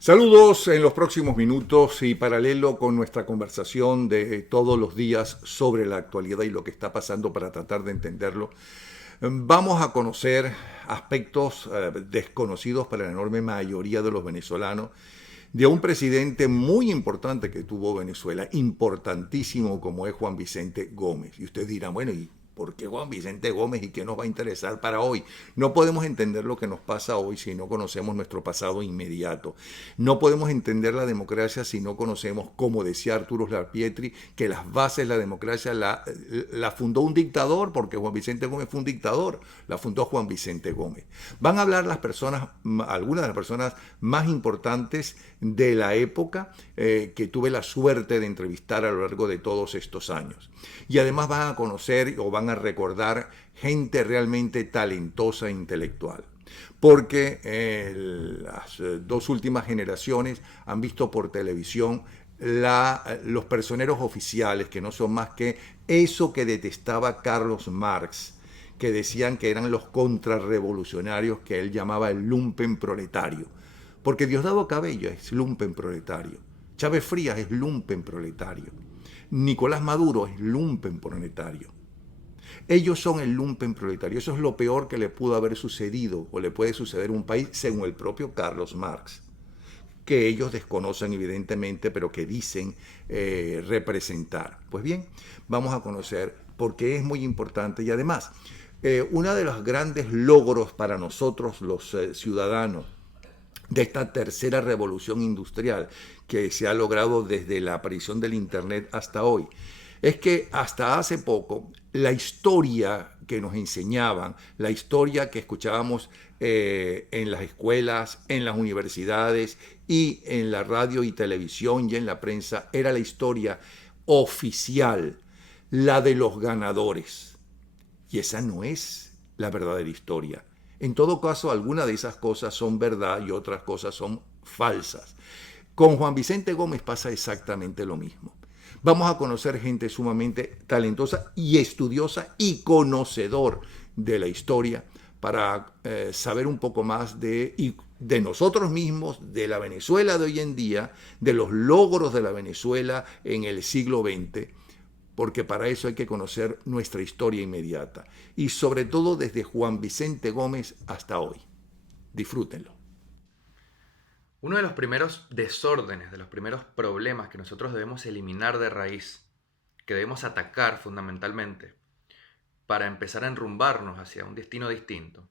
Saludos en los próximos minutos y paralelo con nuestra conversación de todos los días sobre la actualidad y lo que está pasando para tratar de entenderlo. Vamos a conocer aspectos desconocidos para la enorme mayoría de los venezolanos de un presidente muy importante que tuvo Venezuela, importantísimo como es Juan Vicente Gómez. Y usted dirá, bueno, ¿y por qué Juan Vicente Gómez y qué nos va a interesar para hoy? No podemos entender lo que nos pasa hoy si no conocemos nuestro pasado inmediato. No podemos entender la democracia si no conocemos, como decía Arturo Larpietri, que las bases de la democracia la fundó un dictador, porque Juan Vicente Gómez fue un dictador, la fundó Juan Vicente Gómez. Van a hablar las personas, algunas de las personas más importantes de la época que tuve la suerte de entrevistar a lo largo de todos estos años. Y además van a conocer o van a recordar gente realmente talentosa e intelectual. Porque las dos últimas generaciones han visto por televisión los personeros oficiales, que no son más que eso que detestaba Carlos Marx, que decían que eran los contrarrevolucionarios que él llamaba el lumpen proletario. Porque Diosdado Cabello es lumpen proletario, Chávez Frías es lumpen proletario, Nicolás Maduro es lumpen proletario. Ellos son el lumpen proletario. Eso es lo peor que le pudo haber sucedido o le puede suceder a un país, según el propio Carlos Marx, que ellos desconocen evidentemente, pero que dicen representar. Pues bien, vamos a conocer por qué es muy importante y además, uno de los grandes logros para nosotros los ciudadanos de esta tercera revolución industrial que se ha logrado desde la aparición del Internet hasta hoy, es que hasta hace poco la historia que nos enseñaban, la historia que escuchábamos en las escuelas, en las universidades y en la radio y televisión y en la prensa, era la historia oficial, la de los ganadores. Y esa no es la verdadera historia. En todo caso, algunas de esas cosas son verdad y otras cosas son falsas. Con Juan Vicente Gómez pasa exactamente lo mismo. Vamos a conocer gente sumamente talentosa y estudiosa y conocedor de la historia para saber un poco más de nosotros mismos, de la Venezuela de hoy en día, de los logros de la Venezuela en el siglo XX, porque para eso hay que conocer nuestra historia inmediata y sobre todo desde Juan Vicente Gómez hasta hoy. Disfrútenlo. Uno de los primeros desórdenes, de los primeros problemas que nosotros debemos eliminar de raíz, que debemos atacar fundamentalmente, para empezar a enrumbarnos hacia un destino distinto,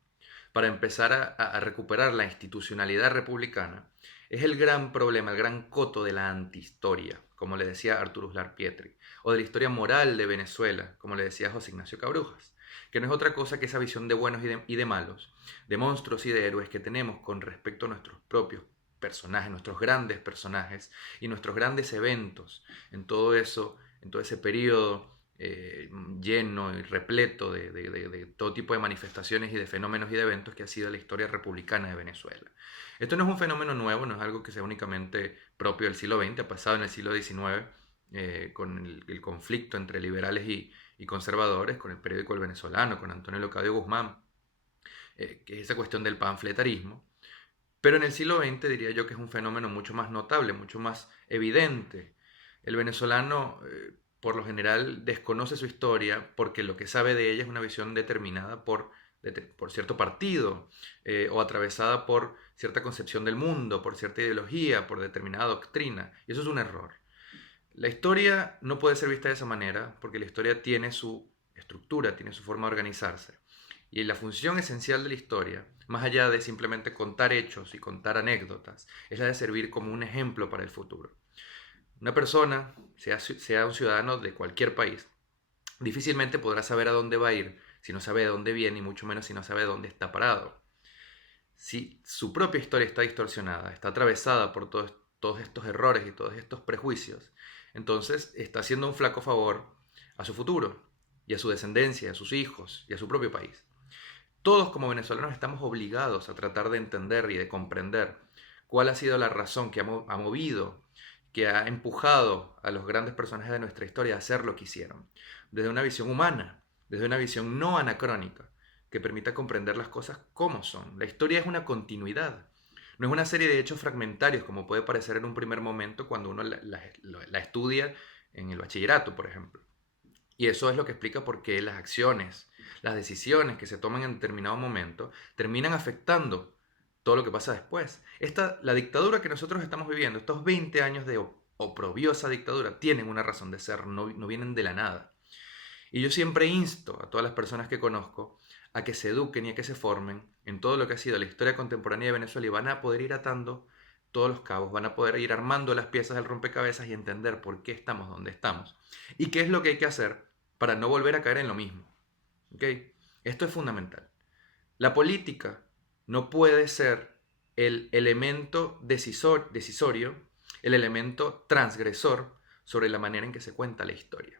para empezar a recuperar la institucionalidad republicana, es el gran problema, el gran coto de la antihistoria, como le decía Arturo Uslar Pietri, o de la historia moral de Venezuela, como le decía José Ignacio Cabrujas, que no es otra cosa que esa visión de buenos y de malos, de monstruos y de héroes que tenemos con respecto a nuestros propios personajes, nuestros grandes personajes y nuestros grandes eventos en todo eso, en todo ese periodo lleno y repleto de todo tipo de manifestaciones y de fenómenos y de eventos que ha sido la historia republicana de Venezuela. Esto no es un fenómeno nuevo, no es algo que sea únicamente propio del siglo XX, ha pasado en el siglo XIX con el conflicto entre liberales y conservadores, con el periódico El Venezolano, con Antonio Leocadio Guzmán, que es esa cuestión del panfletarismo. Pero en el siglo XX diría yo que es un fenómeno mucho más notable, mucho más evidente. El venezolano, por lo general, desconoce su historia porque lo que sabe de ella es una visión determinada por cierto partido o atravesada por cierta concepción del mundo, por cierta ideología, por determinada doctrina. Y eso es un error. La historia no puede ser vista de esa manera porque la historia tiene su estructura, tiene su forma de organizarse. Y la función esencial de la historia, más allá de simplemente contar hechos y contar anécdotas, es la de servir como un ejemplo para el futuro. Una persona, sea un ciudadano de cualquier país, difícilmente podrá saber a dónde va a ir si no sabe de dónde viene y mucho menos si no sabe dónde está parado. Si su propia historia está distorsionada, está atravesada por todos estos errores y todos estos prejuicios, entonces está haciendo un flaco favor a su futuro y a su descendencia, a sus hijos y a su propio país. Todos como venezolanos estamos obligados a tratar de entender y de comprender cuál ha sido la razón que ha movido, que ha empujado a los grandes personajes de nuestra historia a hacer lo que hicieron, desde una visión humana, desde una visión no anacrónica, que permita comprender las cosas como son. La historia es una continuidad. No es una serie de hechos fragmentarios como puede parecer en un primer momento cuando uno la estudia en el bachillerato, por ejemplo. Y eso es lo que explica por qué las acciones, las decisiones que se toman en determinado momento terminan afectando todo lo que pasa después. La dictadura que nosotros estamos viviendo, estos 20 años de oprobiosa dictadura, tienen una razón de ser, no vienen de la nada. Y yo siempre insto a todas las personas que conozco a que se eduquen y a que se formen en todo lo que ha sido la historia contemporánea de Venezuela y van a poder ir atando todos los cabos, van a poder ir armando las piezas del rompecabezas y entender por qué estamos donde estamos y qué es lo que hay que hacer para no volver a caer en lo mismo. ¿Okay? Esto es fundamental. La política no puede ser el elemento decisorio, el elemento transgresor sobre la manera en que se cuenta la historia.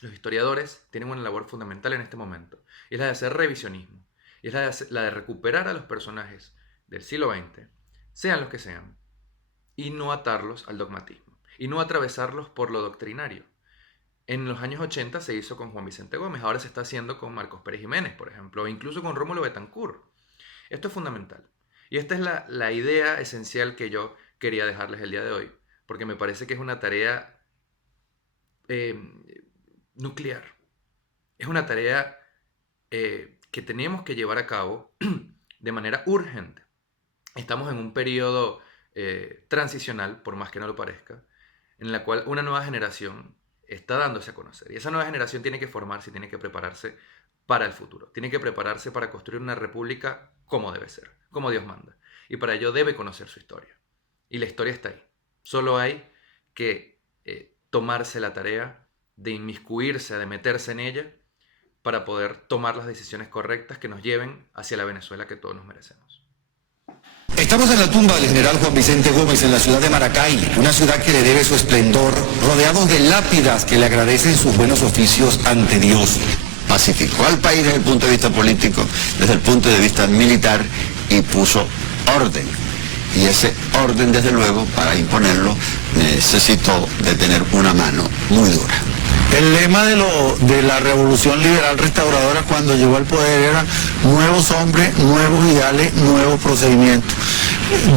Los historiadores tienen una labor fundamental en este momento, y es la de hacer revisionismo, y es la de recuperar a los personajes del siglo XX, sean los que sean, y no atarlos al dogmatismo, y no atravesarlos por lo doctrinario. En los años 80 se hizo con Juan Vicente Gómez, ahora se está haciendo con Marcos Pérez Jiménez, por ejemplo, o incluso con Rómulo Betancourt. Esto es fundamental. Y esta es la idea esencial que yo quería dejarles el día de hoy, porque me parece que es una tarea nuclear. Es una tarea que tenemos que llevar a cabo de manera urgente. Estamos en un periodo transicional, por más que no lo parezca, en la cual una nueva generación está dándose a conocer. Y esa nueva generación tiene que formarse y tiene que prepararse para el futuro. Tiene que prepararse para construir una república como debe ser, como Dios manda. Y para ello debe conocer su historia. Y la historia está ahí. Solo hay que tomarse la tarea de inmiscuirse, de meterse en ella, para poder tomar las decisiones correctas que nos lleven hacia la Venezuela que todos nos merecemos. Estamos en la tumba del general Juan Vicente Gómez en la ciudad de Maracay, una ciudad que le debe su esplendor, rodeados de lápidas que le agradecen sus buenos oficios ante Dios. Pacificó al país desde el punto de vista político, desde el punto de vista militar, y puso orden. Y ese orden, desde luego, para imponerlo, necesitó de tener una mano muy dura. El lema de la revolución liberal restauradora cuando llegó al poder era nuevos hombres, nuevos ideales, nuevos procedimientos.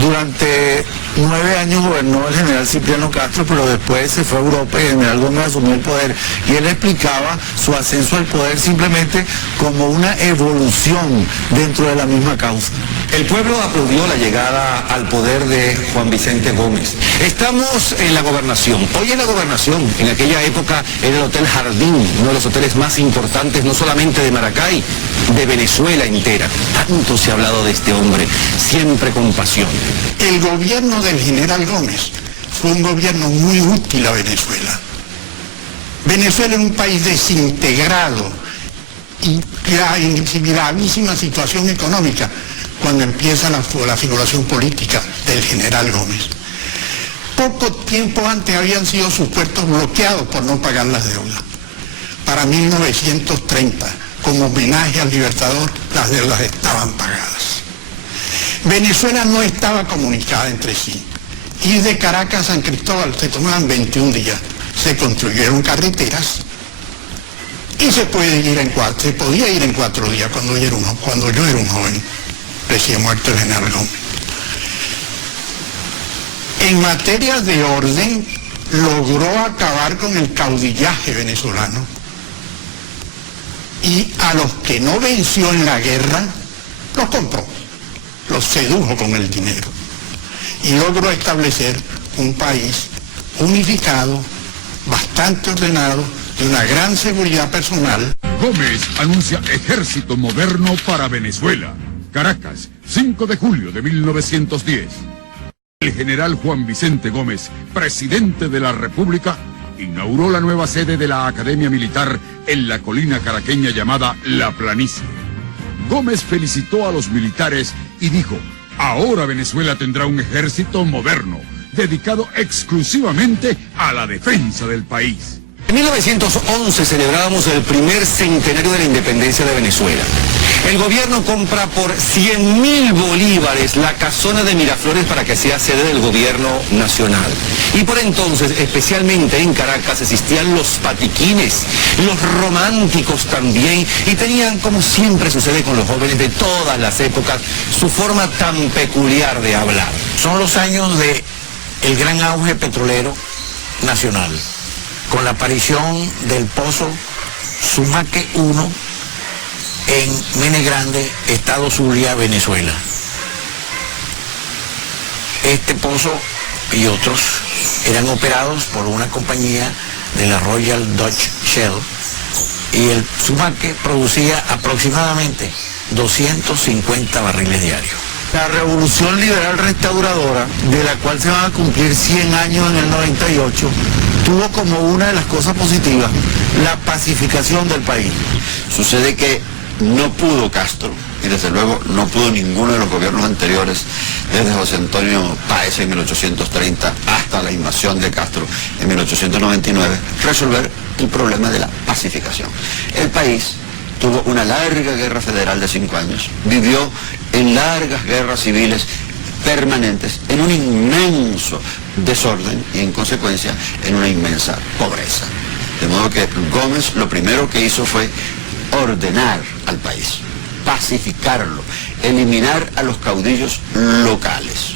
Durante 9 años gobernó el general Cipriano Castro, pero después se fue a Europa y el general Gómez asumió el poder. Y él explicaba su ascenso al poder simplemente como una evolución dentro de la misma causa. El pueblo aplaudió la llegada al poder de Juan Vicente Gómez. Estamos en la gobernación. Hoy en la gobernación, en aquella época, era el Hotel Jardín, uno de los hoteles más importantes, no solamente de Maracay, de Venezuela entera. Tanto se ha hablado de este hombre, siempre con pasión. El gobierno del general Gómez fue un gobierno muy útil a Venezuela. Venezuela era un país desintegrado y en gravísima situación económica cuando empieza la figuración política del general Gómez. Poco tiempo antes habían sido sus puertos bloqueados por no pagar las deudas. Para 1930, como homenaje al Libertador, las deudas estaban pagadas. Venezuela no estaba comunicada entre sí. Ir de Caracas a San Cristóbal se tomaban 21 días. Se construyeron carreteras y se podía ir en 4 días cuando yo era un joven, recién muerto el general Gómez. En materia de orden, logró acabar con el caudillaje venezolano y a los que no venció en la guerra, los compró, los sedujo con el dinero y logró establecer un país unificado, bastante ordenado, de una gran seguridad personal. Gómez anuncia ejército moderno para Venezuela. Caracas, 5 de julio de 1910. El general Juan Vicente Gómez, presidente de la República, inauguró la nueva sede de la Academia Militar en la colina caraqueña llamada La Planicie. Gómez felicitó a los militares y dijo: ahora Venezuela tendrá un ejército moderno, dedicado exclusivamente a la defensa del país. En 1911 celebrábamos el primer centenario de la independencia de Venezuela. El gobierno compra por 100.000 bolívares la casona de Miraflores para que sea sede del gobierno nacional. Y por entonces, especialmente en Caracas, existían los patiquines, los románticos también, y tenían, como siempre sucede con los jóvenes de todas las épocas, su forma tan peculiar de hablar. Son los años de el gran auge petrolero nacional, con la aparición del pozo Sumaque 1 en Mene Grande, estado Zulia, Venezuela. Este pozo y otros eran operados por una compañía de la Royal Dutch Shell, y el Sumaque producía aproximadamente 250 barriles diarios. La revolución liberal restauradora, de la cual se van a cumplir 100 años en el 98, tuvo como una de las cosas positivas la pacificación del país. Sucede que no pudo Castro, y desde luego no pudo ninguno de los gobiernos anteriores, desde José Antonio Páez en 1830 hasta la invasión de Castro en 1899, resolver el problema de la pacificación. El país tuvo una larga guerra federal de 5 años, vivió en largas guerras civiles permanentes, en un inmenso desorden y en consecuencia en una inmensa pobreza. De modo que Gómez lo primero que hizo fue ordenar al país, pacificarlo, eliminar a los caudillos locales.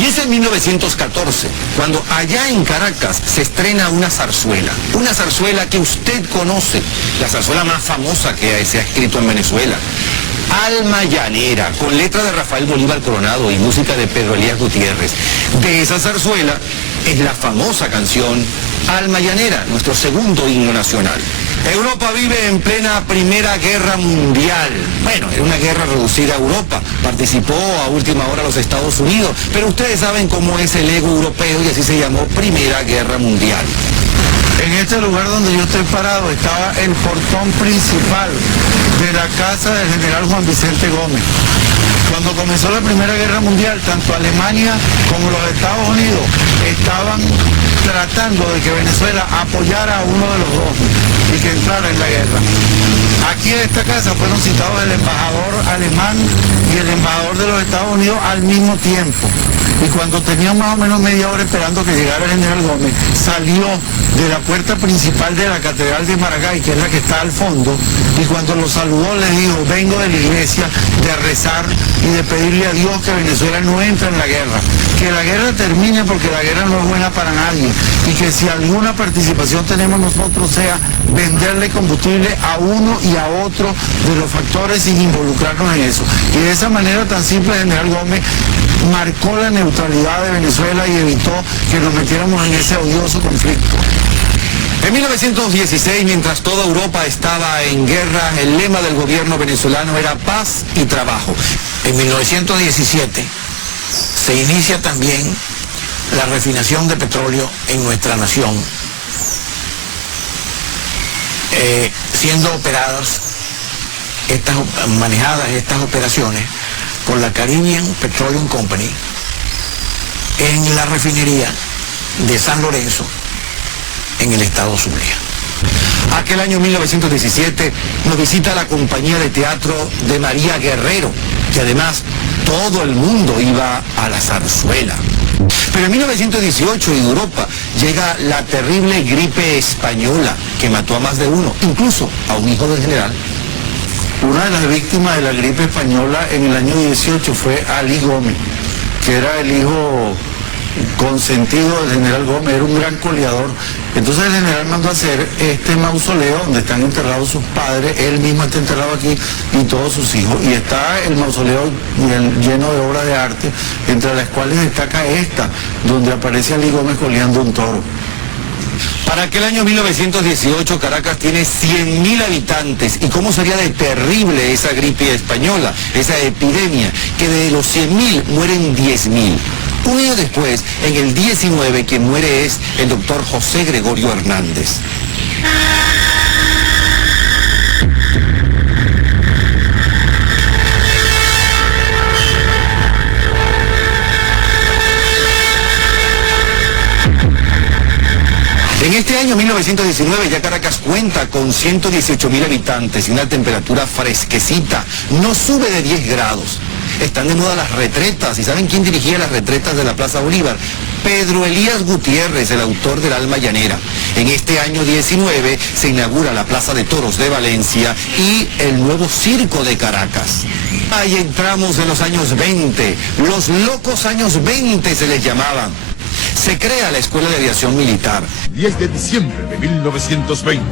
Y es en 1914, cuando allá en Caracas se estrena una zarzuela que usted conoce, la zarzuela más famosa que se ha escrito en Venezuela. Alma Llanera, con letra de Rafael Bolívar Coronado y música de Pedro Elías Gutiérrez. De esa zarzuela es la famosa canción Alma Llanera, nuestro segundo himno nacional. Europa vive en plena Primera Guerra Mundial. Bueno, era una guerra reducida a Europa. Participó a última hora los Estados Unidos, pero ustedes saben cómo es el ego europeo y así se llamó Primera Guerra Mundial. En este lugar donde yo estoy parado estaba el portón principal de la casa del general Juan Vicente Gómez. Cuando comenzó la Primera Guerra Mundial, tanto Alemania como los Estados Unidos estaban tratando de que Venezuela apoyara a uno de los dos y que entrara en la guerra. Aquí en esta casa fueron citados el embajador alemán y el embajador de los Estados Unidos al mismo tiempo. Y cuando tenían más o menos media hora esperando que llegara el general Gómez, salió de la puerta principal de la Catedral de Maracay, que es la que está al fondo, y cuando lo saludó les dijo: vengo de la iglesia de rezar y de pedirle a Dios que Venezuela no entre en la guerra, que la guerra termine porque la guerra no es buena para nadie, y que si alguna participación tenemos nosotros sea venderle combustible a uno y a otro de los factores sin involucrarnos en eso. Y de esa manera tan simple el general Gómez marcó la neutralidad de Venezuela y evitó que nos metiéramos en ese odioso conflicto. En 1916, mientras toda Europa estaba en guerra, el lema del gobierno venezolano era paz y trabajo. En 1917 se inicia también la refinación de petróleo en nuestra nación, siendo manejadas estas operaciones por la Caribbean Petroleum Company en la refinería de San Lorenzo, en el estado Zulia. Aquel año 1917 nos visita la compañía de teatro de María Guerrero, que además todo el mundo iba a la zarzuela. Pero en 1918 en Europa llega la terrible gripe española que mató a más de uno, incluso a un hijo del general. Una de las víctimas de la gripe española en el año 18 fue Ali Gómez, que era el hijo consentido del general Gómez, era un gran coleador. Entonces el general mandó a hacer este mausoleo donde están enterrados sus padres, él mismo está enterrado aquí y todos sus hijos, y está el mausoleo lleno de obras de arte, entre las cuales destaca esta, donde aparece Ali Gómez coleando un toro. Para aquel año 1918 Caracas tiene 100.000 habitantes, y cómo sería de terrible esa gripe española, esa epidemia, que de los 100.000 mueren 10.000. Un año después, en el 19, quien muere es el doctor José Gregorio Hernández. En este año 1919 ya Caracas cuenta con 118.000 habitantes y una temperatura fresquecita, no sube de 10 grados. Están de moda las retretas, ¿y saben quién dirigía las retretas de la Plaza Bolívar? Pedro Elías Gutiérrez, el autor del Alma Llanera. En este año 19 se inaugura la Plaza de Toros de Valencia y el nuevo Circo de Caracas. Ahí entramos en los años 20, los locos años 20 se les llamaban. Se crea la Escuela de Aviación Militar. 10 de diciembre de 1920.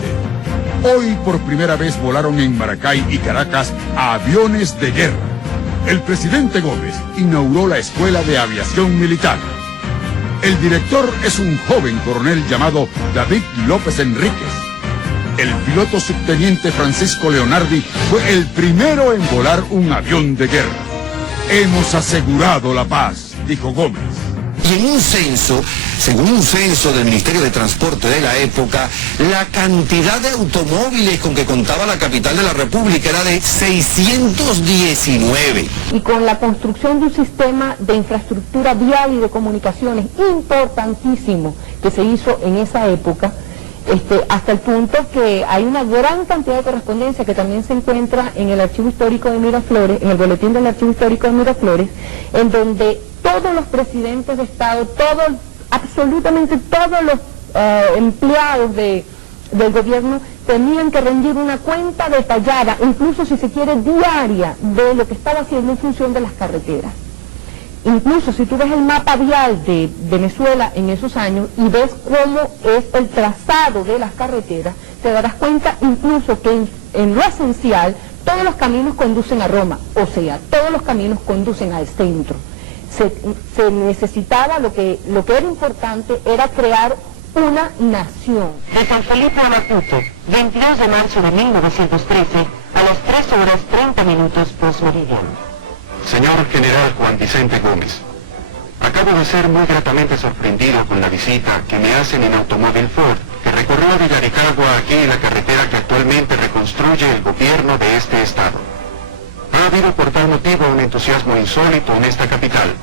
Hoy por primera vez volaron en Maracay y Caracas aviones de guerra. El presidente Gómez inauguró la Escuela de Aviación Militar. El director es un joven coronel llamado David López Enríquez. El piloto subteniente Francisco Leonardi fue el primero en volar un avión de guerra. Hemos asegurado la paz, dijo Gómez. Y en un censo, según un censo del Ministerio de Transporte de la época, la cantidad de automóviles con que contaba la capital de la República era de 619. Y con la construcción de un sistema de infraestructura vial y de comunicaciones importantísimo que se hizo en esa época, hasta el punto que hay una gran cantidad de correspondencia que también se encuentra en el Archivo Histórico de Miraflores, en el boletín del Archivo Histórico de Miraflores, en donde todos los presidentes de Estado, absolutamente todos los empleados del gobierno tenían que rendir una cuenta detallada, incluso si se quiere diaria, de lo que estaba haciendo en función de las carreteras. Incluso si tú ves el mapa vial de Venezuela en esos años y ves cómo es el trazado de las carreteras, te darás cuenta incluso que en lo esencial todos los caminos conducen a Roma, o sea, todos los caminos conducen al centro. Se necesitaba, lo que era importante era crear una nación. De San Felipe a Maputo, 22 de marzo de 1913, a las 3:30 postmeridiano. Señor General Juan Vicente Gómez, acabo de ser muy gratamente sorprendido con la visita que me hacen en automóvil Ford, que recorrió de Villaricagua aquí en la carretera que actualmente reconstruye el gobierno de este estado. Ha habido por tal motivo un entusiasmo insólito en esta capital,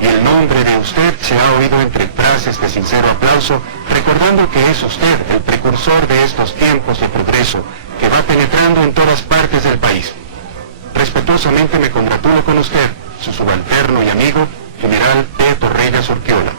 y el nombre de usted se ha oído entre frases de sincero aplauso, recordando que es usted el precursor de estos tiempos de progreso que va penetrando en todas partes del país. Respetuosamente me congratulo con usted, su subalterno y amigo, General P. Torrellas Urquiola.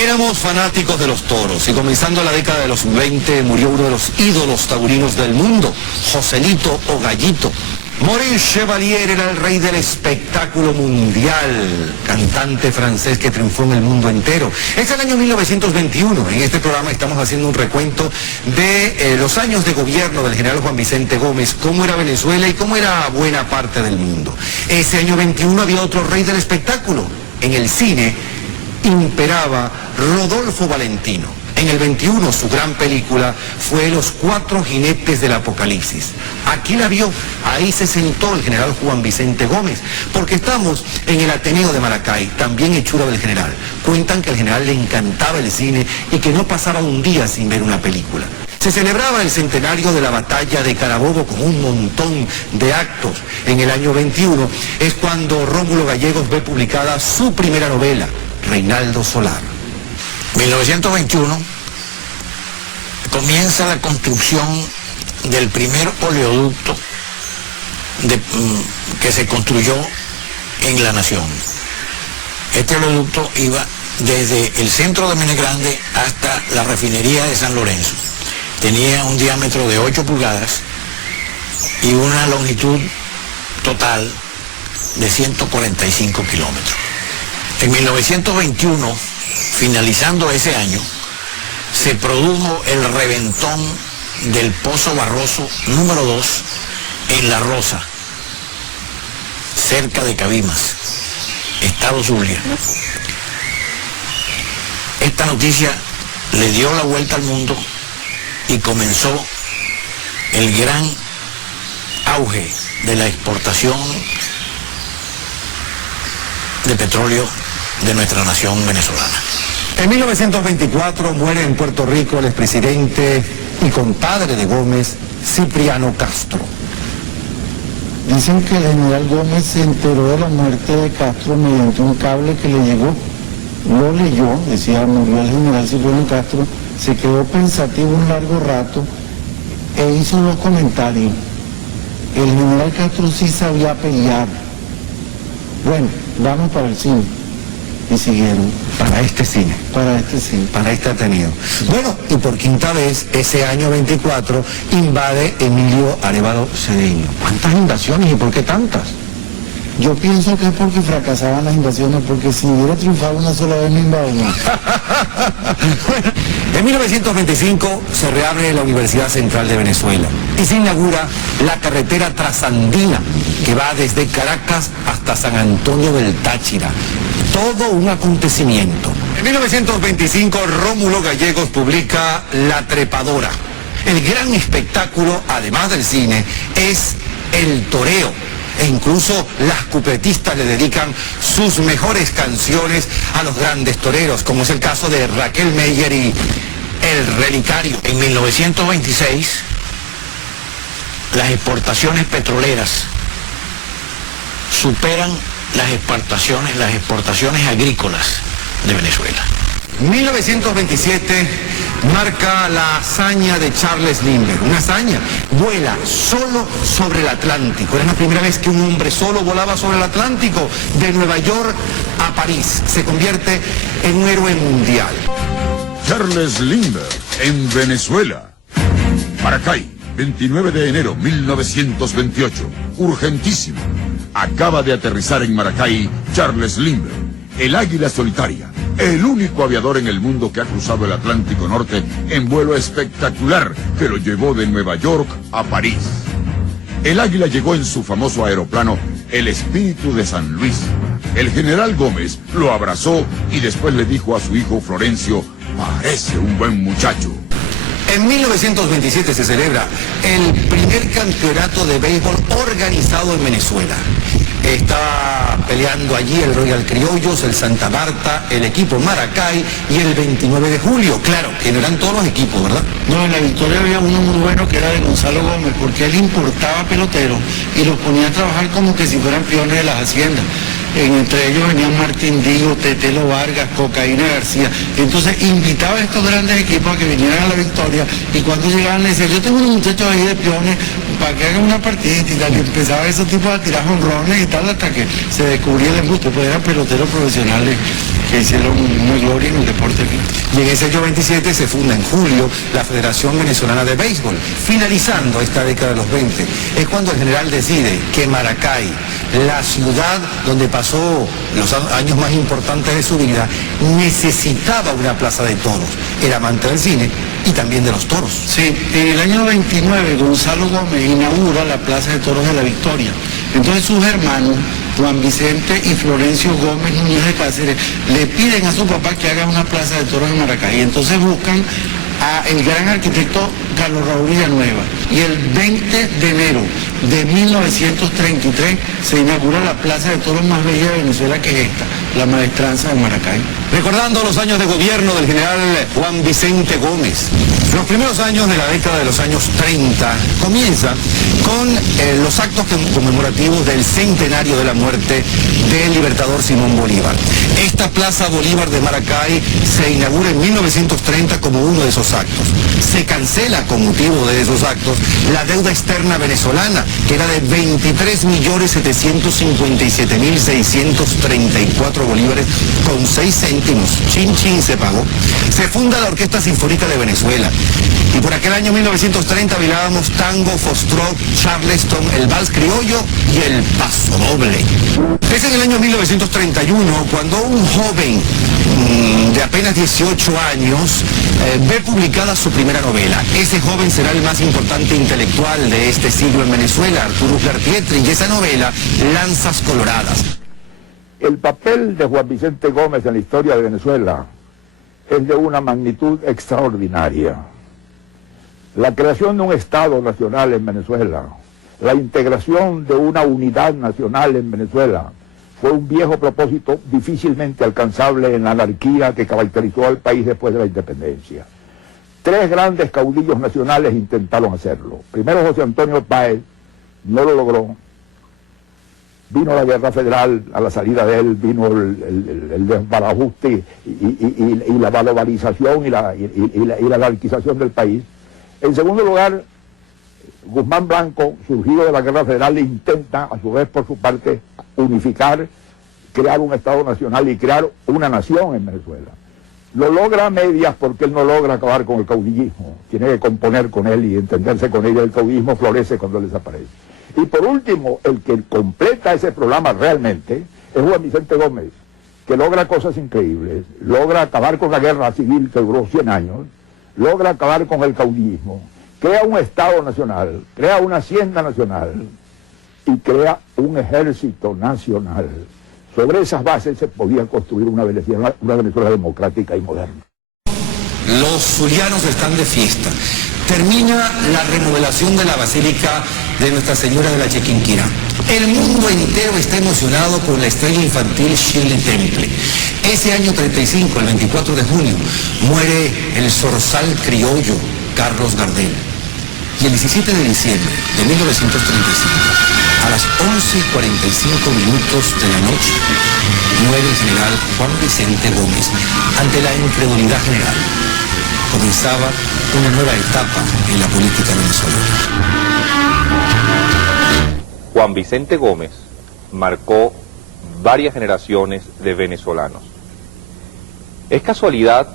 Éramos fanáticos de los toros y comenzando la década de los 20 murió uno de los ídolos taurinos del mundo, Joselito o Gallito. Maurice Chevalier era el rey del espectáculo mundial, cantante francés que triunfó en el mundo entero. Es el año 1921. En este programa estamos haciendo un recuento de los años de gobierno del general Juan Vicente Gómez, cómo era Venezuela y cómo era buena parte del mundo. Ese año 21 había otro rey del espectáculo. En el cine imperaba Rodolfo Valentino. En el 21 su gran película fue Los Cuatro Jinetes del Apocalipsis. Aquí la vio, ahí se sentó el general Juan Vicente Gómez, porque estamos en el Ateneo de Maracay, también hechura del general. Cuentan que al general le encantaba el cine y que no pasaba un día sin ver una película. Se celebraba el centenario de la batalla de Carabobo con un montón de actos. En el año 21 es cuando Rómulo Gallegos ve publicada su primera novela, Reinaldo Solar. 1921 comienza la construcción del primer oleoducto que se construyó en la nación. Este oleoducto iba desde el centro de Mené Grande hasta la refinería de San Lorenzo. Tenía un diámetro de 8 pulgadas y una longitud total de 145 kilómetros. En 1921, finalizando ese año, se produjo el reventón del Pozo Barroso número 2 en La Rosa, cerca de Cabimas, Estado Zulia. Esta noticia le dio la vuelta al mundo y comenzó el gran auge de la exportación de petróleo de nuestra nación venezolana. En 1924 muere en Puerto Rico el expresidente y compadre de Gómez, Cipriano Castro. Dicen que el general Gómez se enteró de la muerte de Castro mediante un cable que le llegó. Lo leyó, decía, murió el general Cipriano Castro, se quedó pensativo un largo rato e hizo unos comentarios. El general Castro sí sabía pelear. Bueno, vamos para el cine. Y siguieron. Para este cine. Para este cine. Para este Ateneo. Bueno, y por quinta vez, ese año 24, invade Emilio Arévalo Cedeño. ¿Cuántas invasiones y por qué tantas? Yo pienso que es porque fracasaban las invasiones, porque si hubiera triunfado una sola vez no invaden más. Bueno, en 1925 se reabre la Universidad Central de Venezuela y se inaugura la carretera trasandina que va desde Caracas hasta San Antonio del Táchira. Todo un acontecimiento. En 1925 Rómulo Gallegos publica La Trepadora. El gran espectáculo, además del cine, es el toreo. E incluso las cupetistas le dedican sus mejores canciones a los grandes toreros, como es el caso de Raquel Meyer y El Relicario. En 1926, las exportaciones petroleras superan las exportaciones agrícolas de Venezuela. 1927 marca la hazaña de Charles Lindbergh, una hazaña, vuela solo sobre el Atlántico, era la primera vez que un hombre solo volaba sobre el Atlántico, de Nueva York a París, se convierte en un héroe mundial. Charles Lindbergh en Venezuela. Maracay, 29 de enero 1928, urgentísimo. Acaba de aterrizar en Maracay Charles Lindbergh, el águila solitaria. El único aviador en el mundo que ha cruzado el Atlántico Norte en vuelo espectacular que lo llevó de Nueva York a París. El águila llegó en su famoso aeroplano El Espíritu de San Luis. El general Gómez lo abrazó y después le dijo a su hijo Florencio, parece un buen muchacho. En 1927 se celebra el primer campeonato de béisbol organizado en Venezuela. Está peleando allí el Royal Criollos, el Santa Marta, el equipo Maracay y el 29 de julio. Claro, que no eran todos los equipos, ¿verdad? No, en la Victoria había uno muy bueno que era de Gonzalo Gómez, porque él importaba peloteros y los ponía a trabajar como que si fueran peones de las haciendas. Entre ellos venían Martín Digo, Tetelo Vargas, Cocaína García. Entonces invitaba a estos grandes equipos a que vinieran a la Victoria y cuando llegaban le decía, yo tengo unos muchachos ahí de peones para que hagan una partidita y tal. Y empezaba esos tipos a tirar jonrones y tal hasta que se descubría el embuste. Pues eran peloteros profesionales que hicieron una gloria en el deporte aquí. Y en ese año 27 se funda en julio la Federación Venezolana de Béisbol. Finalizando esta década de los 20, es cuando el general decide que Maracay, la ciudad donde pasó los años más importantes de su vida, necesitaba una plaza de toros. Era amante del cine y también de los toros. Sí, en el año 29 Gonzalo Gómez inaugura la Plaza de Toros de la Victoria. Entonces sus hermanos, Juan Vicente y Florencio Gómez Núñez de Cáceres, le piden a su papá que haga una plaza de toros en Maracay. Y entonces buscan a el gran arquitecto Carlos Raúl Villanueva. Y el 20 de enero de 1933 se inaugura la plaza de toros más bella de Venezuela, que es esta, la Maestranza de Maracay. Recordando los años de gobierno del general Juan Vicente Gómez, los primeros años de la década de los años 30 comienza con los actos conmemorativos del centenario de la muerte del libertador Simón Bolívar. Esta Plaza Bolívar de Maracay se inaugura en 1930 como uno de esos actos. Se cancela con motivo de esos actos la deuda externa venezolana, que era de 23.757.634 bolívares con 6 céntimos. Chin chin se pagó. Se funda la Orquesta Sinfónica de Venezuela. Y por aquel año 1930 bailábamos tango, foxtrot, charleston, el vals criollo y el paso doble. Es en el año 1931 cuando un joven de apenas 18 años ve publicada su primera novela. Ese joven será el más importante intelectual de este siglo en Venezuela, Arturo Uslartietri, y esa novela, Lanzas Coloradas. El papel de Juan Vicente Gómez en la historia de Venezuela es de una magnitud extraordinaria. La creación de un Estado nacional en Venezuela, la integración de una unidad nacional en Venezuela, fue un viejo propósito difícilmente alcanzable en la anarquía que caracterizó al país después de la independencia. 3 grandes caudillos nacionales intentaron hacerlo. Primero José Antonio Páez, no lo logró. Vino la guerra federal, a la salida de él vino el desbarajuste y la valorización y la anarquización del país. En segundo lugar, Guzmán Blanco, surgido de la guerra federal, intenta, a su vez, por su parte, unificar, crear un Estado nacional y crear una nación en Venezuela. Lo logra a medias porque él no logra acabar con el caudillismo. Tiene que componer con él y entenderse con él. El caudillismo florece cuando él desaparece. Y por último, el que completa ese programa realmente es Juan Vicente Gómez, que logra cosas increíbles. Logra acabar con la guerra civil que duró 100 años, logra acabar con el caudillismo, crea un Estado nacional, crea una hacienda nacional y crea un ejército nacional. Sobre esas bases se podía construir una Venezuela democrática y moderna. Los zulianos están de fiesta. Termina la remodelación de la Basílica de Nuestra Señora de la Chiquinquirá. El mundo entero está emocionado con la estrella infantil Shirley Temple. Ese año 35, el 24 de junio, muere el zorzal criollo Carlos Gardel. Y el 17 de diciembre de 1935, a las 11:45 minutos de la noche, muere el general Juan Vicente Gómez. Ante la incredulidad general, comenzaba una nueva etapa en la política venezolana. Juan Vicente Gómez marcó varias generaciones de venezolanos. ¿Es casualidad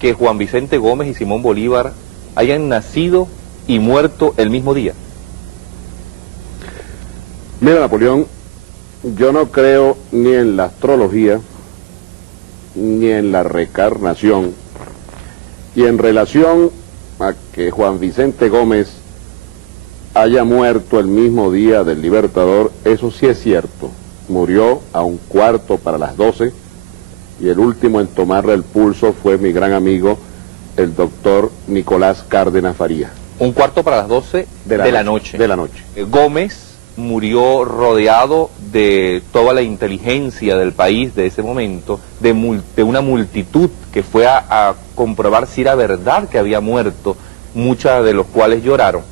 que Juan Vicente Gómez y Simón Bolívar hayan nacido y muerto el mismo día? Mira, Napoleón, yo no creo ni en la astrología, ni en la reencarnación, y en relación a que Juan Vicente Gómez haya muerto el mismo día del Libertador, eso sí es cierto. Murió a 11:15, y el último en tomarle el pulso fue mi gran amigo, el doctor Nicolás Cárdenas Farías. 11:15 de la noche. De la noche. Gómez murió rodeado de toda la inteligencia del país de ese momento, de una multitud que fue a comprobar si era verdad que había muerto, muchas de los cuales lloraron.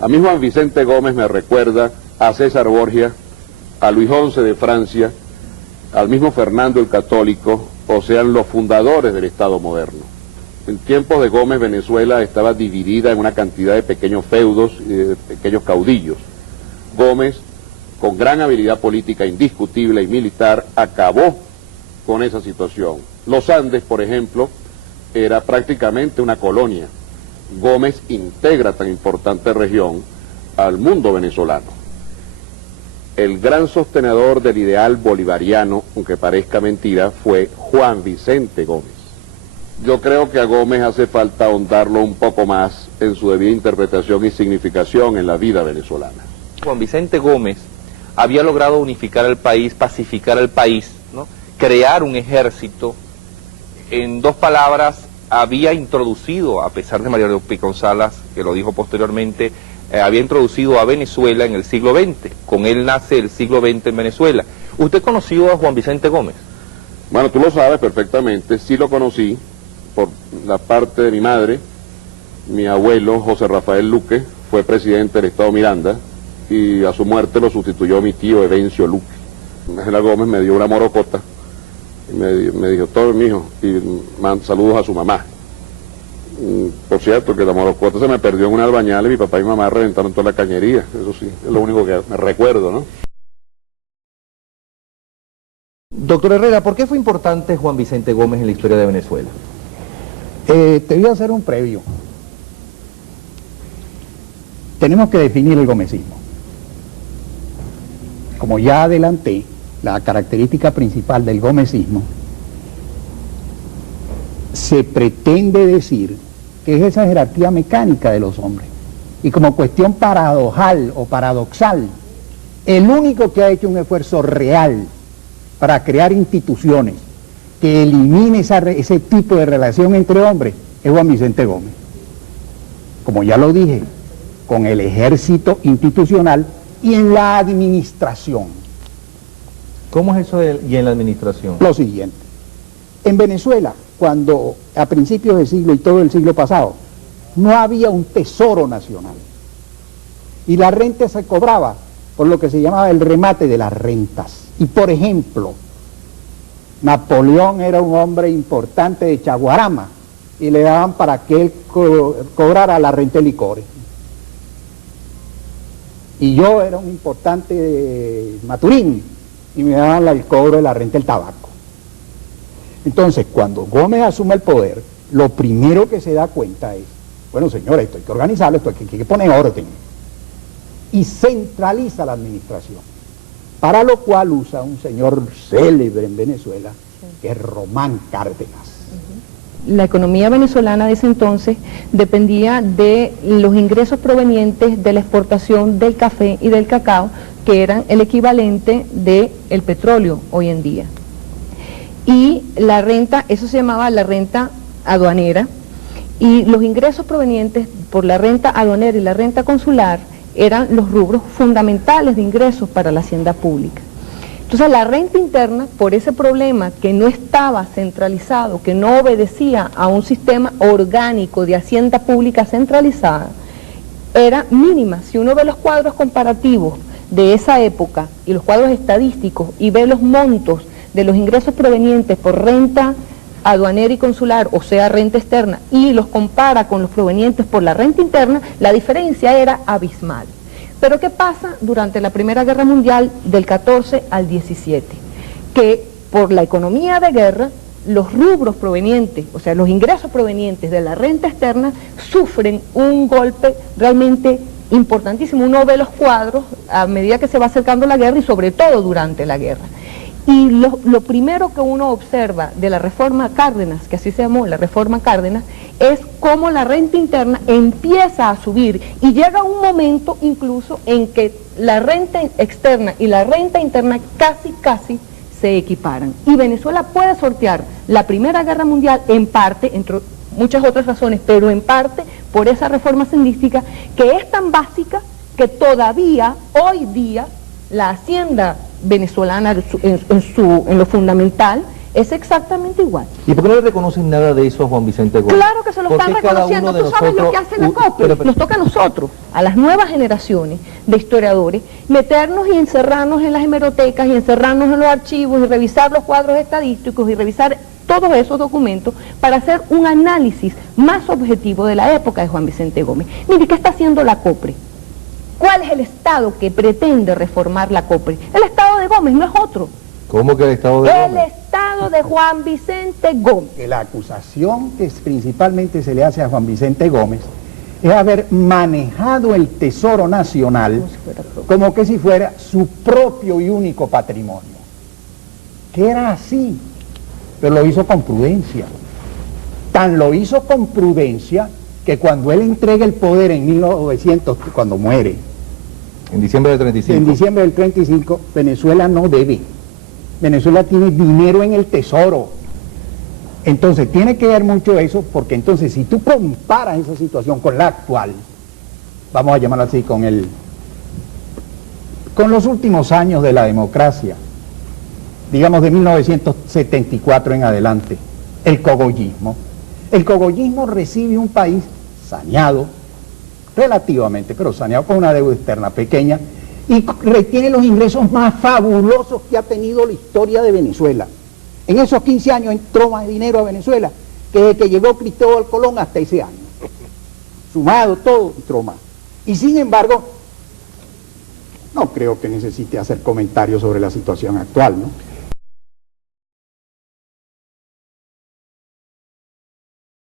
A mí Juan Vicente Gómez me recuerda a César Borgia, a Luis XI de Francia, al mismo Fernando el Católico, o sean los fundadores del Estado moderno. En tiempos de Gómez, Venezuela estaba dividida en una cantidad de pequeños feudos y de pequeños caudillos. Gómez, con gran habilidad política indiscutible y militar, acabó con esa situación. Los Andes, por ejemplo, era prácticamente una colonia. Gómez integra tan importante región al mundo venezolano. El gran sostenedor del ideal bolivariano, aunque parezca mentira, fue Juan Vicente Gómez. Yo creo que a Gómez hace falta ahondarlo un poco más en su debida interpretación y significación en la vida venezolana. Juan Vicente Gómez había logrado unificar al país, pacificar al país, ¿no? Crear un ejército. En dos palabras, había introducido, a pesar de María Picón Salas, que lo dijo posteriormente, había introducido a Venezuela en el siglo XX. Con él nace el siglo XX en Venezuela. ¿Usted conoció a Juan Vicente Gómez? Bueno, tú lo sabes perfectamente, sí lo conocí por la parte de mi madre. Mi abuelo, José Rafael Luque, fue presidente del estado Miranda y a su muerte lo sustituyó mi tío Evencio Luque. Ángela Gómez me dio una morocota y me dijo, todo mi hijo, y saludos a su mamá. Por cierto, que la morocota se me perdió en un albañal y mi papá y mamá reventaron toda la cañería. Eso sí, es lo único que me recuerdo, ¿no? Doctor Herrera, ¿por qué fue importante Juan Vicente Gómez en la historia de Venezuela? Te voy a hacer un previo. Tenemos que definir el gomecismo. Como ya adelanté, la característica principal del gomecismo se pretende decir que es esa jerarquía mecánica de los hombres. Y como cuestión paradojal o paradoxal, el único que ha hecho un esfuerzo real para crear instituciones que elimine ese tipo de relación entre hombres es Juan Vicente Gómez. Como ya lo dije, con el ejército institucional y en la administración. ¿Cómo es eso y en la administración? Lo siguiente. En Venezuela, cuando a principios del siglo y todo el siglo pasado, no había un tesoro nacional. Y la renta se cobraba por lo que se llamaba el remate de las rentas. Y por ejemplo, Napoleón era un hombre importante de Chaguarama y le daban para que él cobrara la renta de licores. Y yo era un importante de Maturín y me daban el cobro de la renta del tabaco. Entonces, cuando Gómez asume el poder, lo primero que se da cuenta es, bueno, señores, esto hay que organizarlo, esto hay que poner orden. Y centraliza la administración, para lo cual usa un señor célebre en Venezuela, que es Román Cárdenas. La economía venezolana de ese entonces dependía de los ingresos provenientes de la exportación del café y del cacao, que eran el equivalente del petróleo hoy en día. Y la renta, eso se llamaba la renta aduanera, y los ingresos provenientes por la renta aduanera y la renta consular eran los rubros fundamentales de ingresos para la hacienda pública. Entonces la renta interna, por ese problema que no estaba centralizado, que no obedecía a un sistema orgánico de hacienda pública centralizada, era mínima. Si uno ve los cuadros comparativos de esa época y los cuadros estadísticos y ve los montos de los ingresos provenientes por renta aduanera y consular, o sea, renta externa, y los compara con los provenientes por la renta interna, la diferencia era abismal. Pero ¿qué pasa durante la Primera Guerra Mundial del 14 al 17? Que por la economía de guerra, los rubros provenientes, o sea, los ingresos provenientes de la renta externa, sufren un golpe realmente importantísimo. Uno ve los cuadros a medida que se va acercando la guerra y sobre todo durante la guerra. Y lo primero que uno observa de la reforma Cárdenas, que así se llamó, la reforma Cárdenas, es cómo la renta interna empieza a subir y llega un momento incluso en que la renta externa y la renta interna casi se equiparan. Y Venezuela puede sortear la Primera Guerra Mundial en parte, entre muchas otras razones, pero en parte por esa reforma sendística que es tan básica que todavía hoy día la hacienda venezolana en lo fundamental es exactamente igual. ¿Y por qué no le reconocen nada de eso a Juan Vicente Gómez? Claro que se lo están reconociendo. Tú sabes lo que hace la COPE. Nos toca a nosotros, a las nuevas generaciones de historiadores, meternos y encerrarnos en las hemerotecas y encerrarnos en los archivos y revisar los cuadros estadísticos y revisar todos esos documentos para hacer un análisis más objetivo de la época de Juan Vicente Gómez. Mire, ¿qué está haciendo la COPRE? ¿Cuál es el Estado que pretende reformar la COPRE? El Estado de Gómez, no es otro. ¿Cómo que el Estado de Gómez? El Estado de Juan Vicente Gómez. Que la acusación que principalmente se le hace a Juan Vicente Gómez es haber manejado el tesoro nacional como que si fuera su propio y único patrimonio. Que era así, pero lo hizo con prudencia. Tan lo hizo con prudencia que cuando él entrega el poder en 1900, cuando muere, En diciembre del 35. en diciembre del 35, Venezuela no debe. Venezuela tiene dinero en el tesoro. Entonces tiene que ver mucho eso, porque entonces si tú comparas esa situación con la actual, vamos a llamarlo así, con los últimos años de la democracia, digamos de 1974 en adelante, el cogollismo recibe un país saneado, relativamente, pero saneado con una deuda externa pequeña, y retiene los ingresos más fabulosos que ha tenido la historia de Venezuela. En esos 15 años entró más dinero a Venezuela que desde que llegó Cristóbal Colón hasta ese año. Sumado todo, entró más. Y sin embargo, no creo que necesite hacer comentarios sobre la situación actual, ¿no?